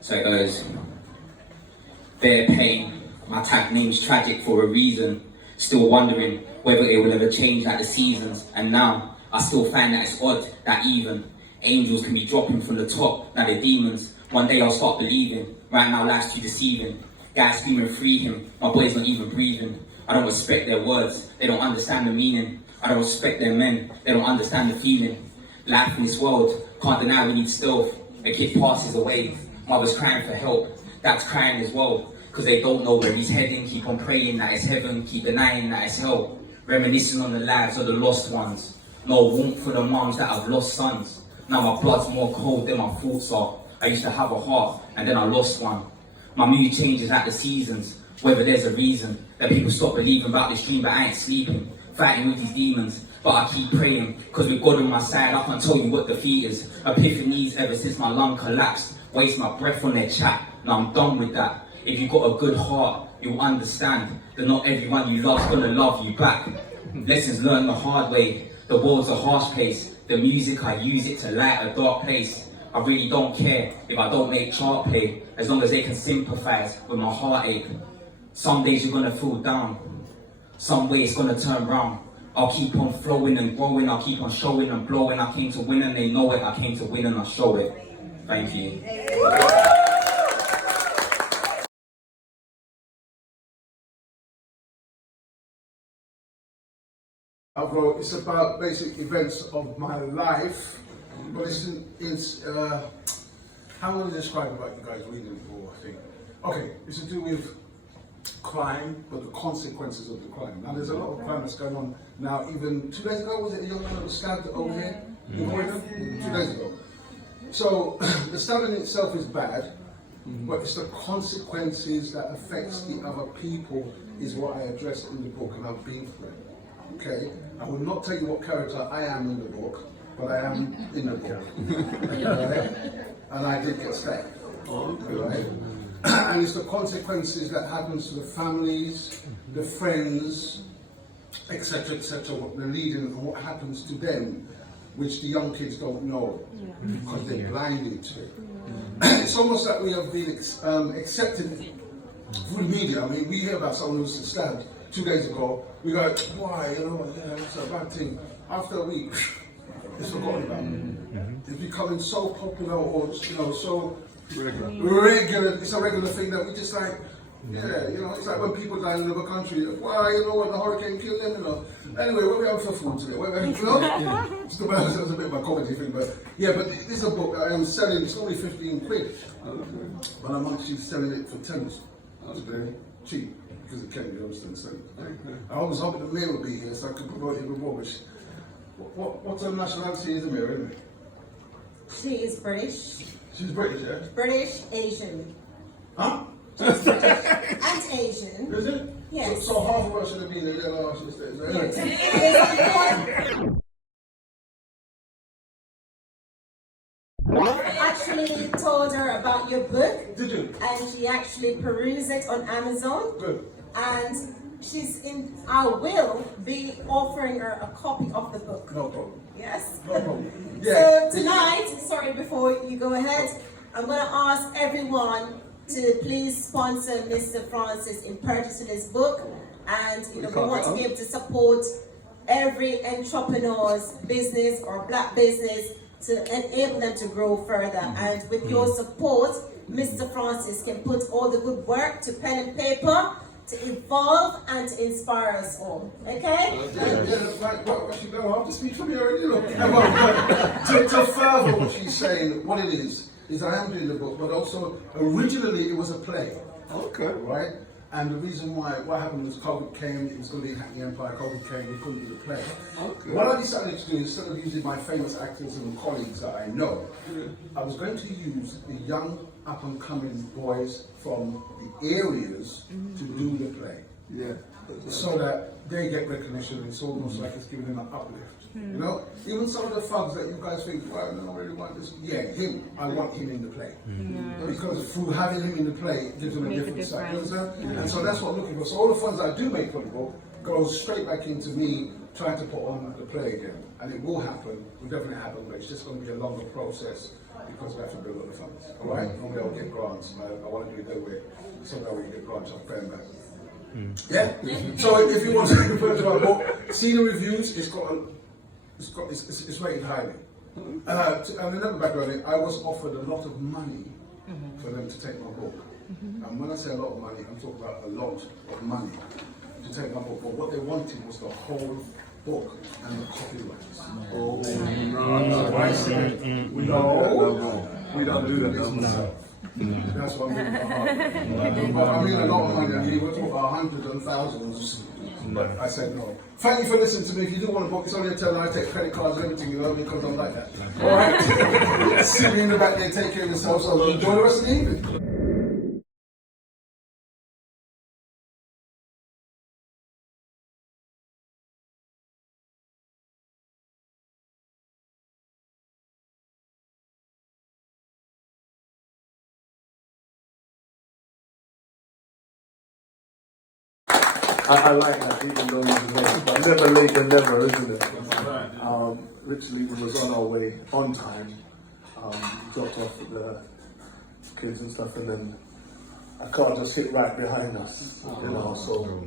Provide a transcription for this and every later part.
So it goes, bare pain, my tag name's tragic for a reason. Still wondering whether it will ever change like the seasons. And now, I still find that it's odd that even angels can be dropping from the top, like the demons. One day I'll start believing, right now life's too deceiving. Guys screaming, free him, my boy's not even breathing. I don't respect their words, they don't understand the meaning. I don't respect their men, they don't understand the feeling. Life in this world, can't deny we need stealth. A kid passes away, mother's crying for help, dad's crying as well. Cause they don't know where he's heading, keep on praying that it's heaven, keep denying that it's hell. Reminiscing on the lives of the lost ones. No warmth for the moms that have lost sons. Now my blood's more cold than my thoughts are. I used to have a heart, and then I lost one. My mood changes like the seasons, whether there's a reason that people stop believing about this dream, but I ain't sleeping, fighting with these demons. But I keep praying, cause with God on my side, I can't tell you what defeat is. Epiphanies ever since my lung collapsed, waste my breath on their chat. Now I'm done with that. If you've got a good heart, you'll understand that not everyone you love's gonna love you back. Lessons learned the hard way, the world's a harsh place. The music, I use it to light a dark place. I really don't care if I don't make chart play, as long as they can sympathize with my heartache. Some days you're gonna feel down, some way it's gonna turn round. I'll keep on flowing and growing, I'll keep on showing and blowing. I came to win and they know it, I came to win and I'll show it. Thank you. Although it's about basic events of my life, but it's how would I describe what you guys reading before, I think. Okay, it's to do with crime, but the consequences of the crime. Now there's a lot of crime that's going on now. Even 2 days ago, was it a young man that was stabbed over here in Croydon? 2 days ago. So the stabbing itself is bad, but it's the consequences that affects the other people is what I address in the book, and I've been through it. Okay, I will not tell you what character I am in the book, but I am in the book. Right? And I did get stabbed. Right? And it's the consequences that happens to the families, the friends, etc., the leading, and what happens to them, which the young kids don't know because they're blinded to it. It's almost like we have been accepted through the media. I mean, we hear about someone who was stabbed 2 days ago. We go, why? You know, yeah, it's a bad thing. After a week, it's forgotten about. It's becoming so popular, or so regular. It's a regular thing that we just like. Yeah, it's like when people die in another country. Why? You know what? The hurricane killed them. Anyway, what we have for food today? It's a bit of a comedy thing, but yeah. But this is a book I am selling. It's only 15 quid, but I'm actually selling it for 10. That's very cheap. Because it can't be understood. So I was hoping the mayor would be here so I could promote it with more. What's her nationality is the mayor, isn't it? She is British. She's British, yeah? British, Asian. Huh? She's British and Asian. Is it? Yes. So half of us should have been there, the other half should have stayed there. Yes. I actually told her about your book. Did you? And she actually perused it on Amazon. Good. And I will be offering her a copy of the book. No problem. Yes? No problem. Yeah. So tonight, sorry, before you go ahead, I'm going to ask everyone to please sponsor Mr. Francis in purchasing his book. And we want to be able to support every entrepreneur's business or black business to enable them to grow further. And with your support, Mr. Francis can put all the good work to pen and paper to evolve and to inspire us all. Okay? Like what she doing. I have to speak from here, to further what she's saying, what it is I am doing the book, but also originally it was a play. Okay. Right? And the reason why, what happened was COVID came, it was going to be Hackney Empire, COVID came, we couldn't do the play. Okay. What I decided to do, instead of using my famous actors and colleagues that I know, I was going to use the young up-and-coming boys from the areas to do the play. Yeah. So that they get recognition. It's almost like it's giving them an uplift. Even some of the thugs that you guys think, well, I don't really want this. Yeah, him. I want him in the play. Because through having him in the play, it gives them a different side. You understand? And so that's what I'm looking for. So all the funds that I do make for the book goes straight back into me trying to put on the play again, and it will happen. It will definitely happen, but it's just going to be a longer process because we have to build up the funds. All right. Normally I'll get grants. I want to do it that way, so that we can get grants. I'm paying back. Yeah. So if you want to refer to our book, see the reviews. It's rated highly. And another background, I was offered a lot of money for them to take my book. And when I say a lot of money, I'm talking about a lot of money to take my book. But what they wanted was the whole book and the copyrights. Oh, So I said, we don't do that myself. That's what I mean. But I mean a lot of money. I mean, we're talking about hundreds and thousands. But I said no. Thank you for listening to me. If you do want to book, it's only a $10. I take credit cards and everything, you know, because I'm like that. All right. See me in the back there. Take care of yourself. So enjoy the rest of the evening. I like that, even though he's late. But never late than never, isn't it? Literally, we was on our way on time. Dropped off the kids and stuff, and then a car just hit right behind us. You know, so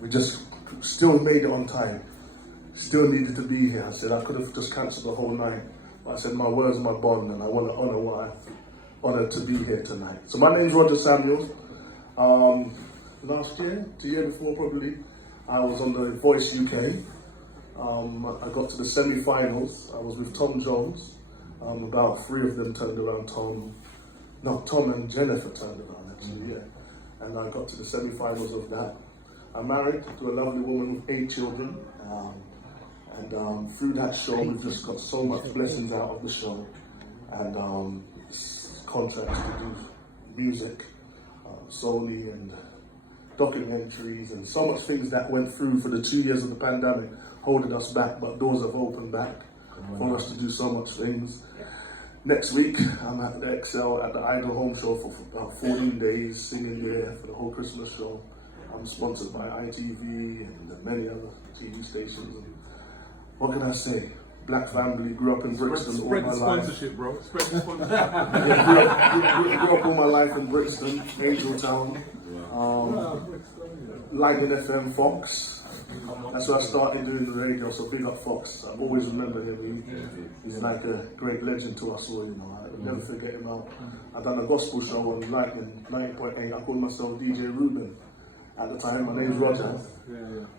we just still made it on time. Still needed to be here. I said I could have just cancelled the whole night. But I said my word's my bond, and I want to honour what I've honoured to be here tonight. So my name's Roger Samuels. Last year, 2 years before probably, I was on the Voice UK. I got to the semi-finals. I was with Tom Jones. About 3 of them turned around. Tom and Jennifer turned around actually, yeah. And I got to the semi-finals of that. I'm married to a lovely woman with 8 children. And through that show, we've just got so much blessings out of the show. And contracts to do music solely, and documentaries, and so much things that went through for the 2 years of the pandemic, holding us back, but doors have opened back for us to do so much things. Next week, I'm at the Excel at the Idol Home Show for about 14 days, singing there for the whole Christmas show. I'm sponsored by ITV and many other TV stations. And what can I say? Black family, grew up in Brixton all my life. Spread the sponsorship, bro. Spread the sponsorship. grew up all my life in Brixton, Angeltown. Lyman FM, Fox. That's where I started doing the radio, so big up Fox. I always remember him. He's like a great legend to us all, you know. I'll never forget him out. I done a gospel show on Lyman 90.8. I called myself DJ Ruben at the time. My name's Roger.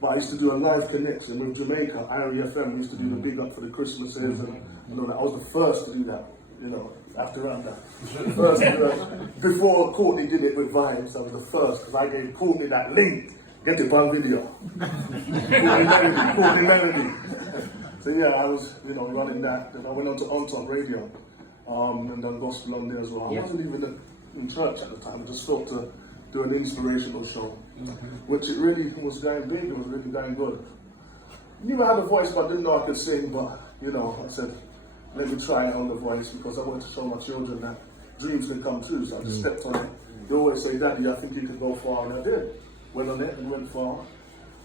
But I used to do a live connection with Jamaica, Irie FM. We used to do the big up for the Christmases, and you know, I was the first to do that, you know, after Puranda. First, before Courtney did it with Vibes, I was the first, because I gave Courtney that link, get it on video. Courtney Melody. So yeah, I was, you know, running that. Then I went on to On Top Radio, and done gospel on there as well. I wasn't even in church at the time. I just felt to do an inspirational show, which it really was going big. It was really going good. Knew I had a voice, but I didn't know I could sing. But you know, I said, let me try it on The Voice, because I wanted to show my children that dreams can come true. So I just stepped on it. They always say, Daddy, I think you can go far, and I did. Went on it and went far,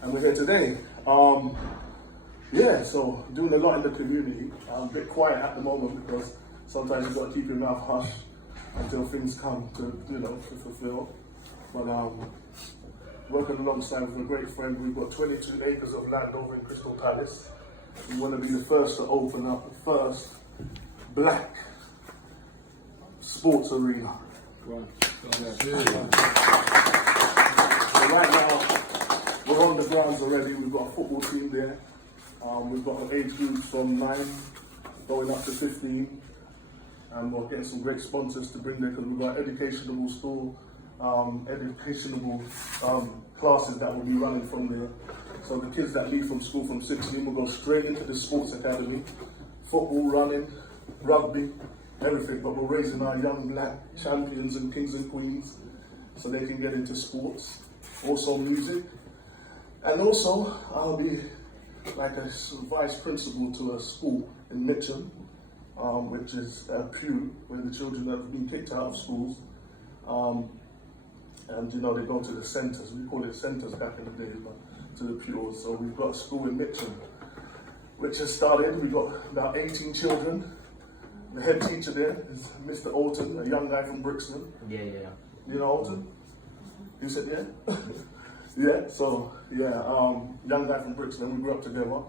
and we're here today. Yeah, so doing a lot in the community. I'm a bit quiet at the moment because sometimes you've got to keep your mouth hushed until things come to, you know, to fulfill. But working alongside with a great friend, we've got 22 acres of land over in Crystal Palace. We want to be the first to open up the first black sports arena. Right. So right now, we're on the grounds already. We've got a football team there. We've got an age group from 9 going up to 15. And we're getting some great sponsors to bring there, because we've got educational school, educational classes that will be running from there. So the kids that leave from school from 16 will go straight into the sports academy. Football, running, rugby, everything. But we're raising our young black champions and kings and queens so they can get into sports. Also music. And also, I'll be like a vice principal to a school in Mitcham, which is a pew where the children have been kicked out of schools. And you know, they go to the centres. We call it centres back in the day, but to the pews. So we've got a school in Mitcham which has started. We've got about 18 children. The head teacher there is Mr. Alton, a young guy from Brixton. Yeah. You know Alton? You said yeah? Yeah, so, yeah, young guy from Brixton, we grew up together.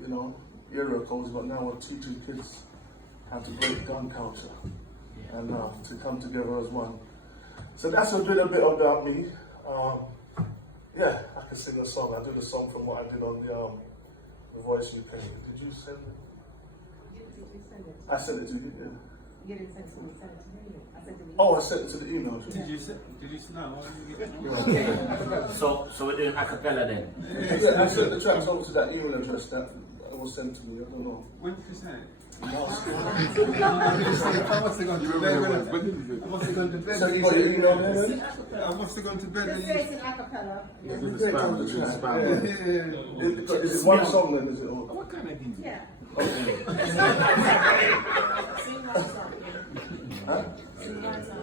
You know, era codes, but now we're teaching kids how to break gun culture and to come together as one. So that's a little bit about me. Yeah, I can sing a song. I did a song from what I did on the Voice UK. Did you send it? Did you send it? I sent it to you, yeah. You didn't send it to me, send it to me. I sent it to me. Oh, I sent it to the email. Did you say no? Okay. So we're doing a cappella then. Yeah, I sent the tracks over to that email address that was sent to me. I don't know. When did you send it? I must have gone to bed. When did you? I must have gone to bed. So you got your email there? I must have gone to bed. Just say it's an acapella. Is it one song then? Is it all? What kind of thing? Yeah. Okay. Sing one song. Huh? Sing one song.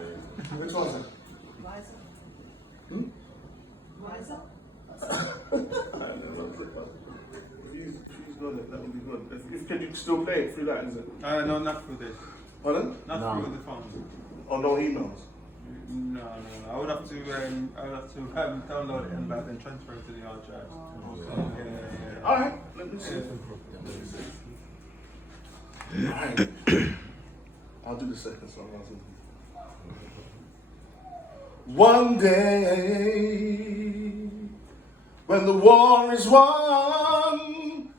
Which one is it? Wise up. Hmm? Wise up. She's got it. That would be good. Can you still play it through that? Is it? No, not through this. Pardon? Not through the phone. Oh, no emails. No. I would have to download it and then transfer it to the hard drive. Yeah. All right. Let me see. All right. I'll do the second song. One day, when the war is won,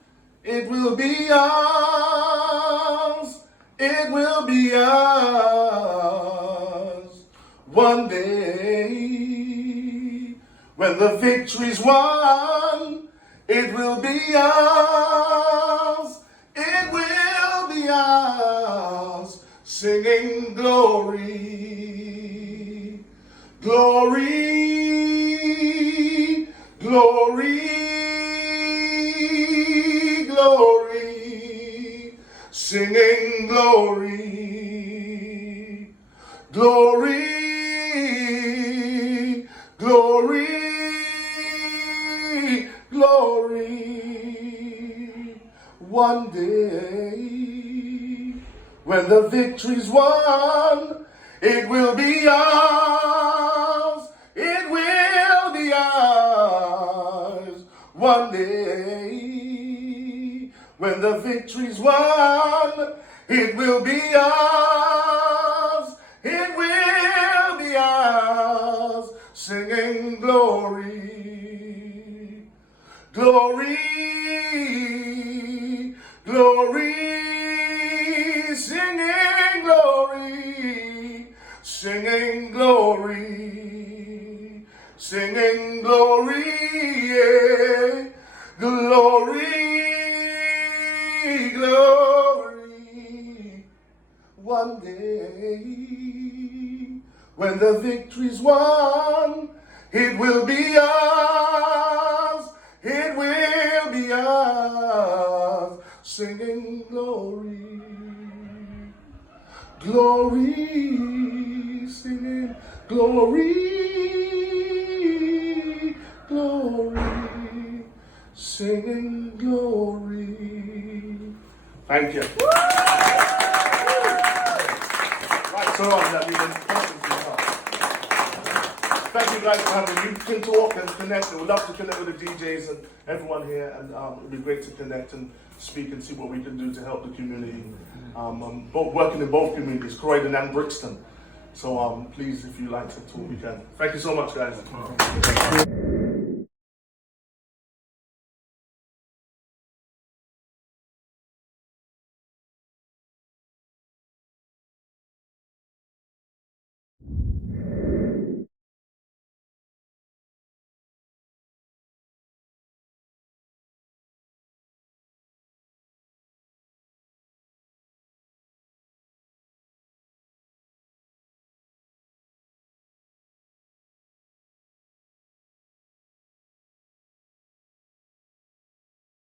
it will be ours. It will be ours. One day, when the victory's won, it will be ours. It will be ours. Singing glory, glory, glory, glory. Singing glory, glory, glory, glory. One day, when the victory's won, it will be ours. It will be ours. One day, when the victory's won, it will be ours. It will be ours. Singing glory, glory, glory. Singing glory, singing glory, singing glory, yeah. Glory, glory. One day, when the victory's won, it will be ours. It will be ours. Singing glory, glory, singing glory, glory, singing glory. Thank you. Right, so on that thank you guys for having me. You can talk and connect. We'd love to connect with the DJs and everyone here, and it'd be great to connect and speak and see what we can do to help the community. I'm working in both communities, Croydon and Brixton. So please, if you like to talk, we can. Thank you so much, guys.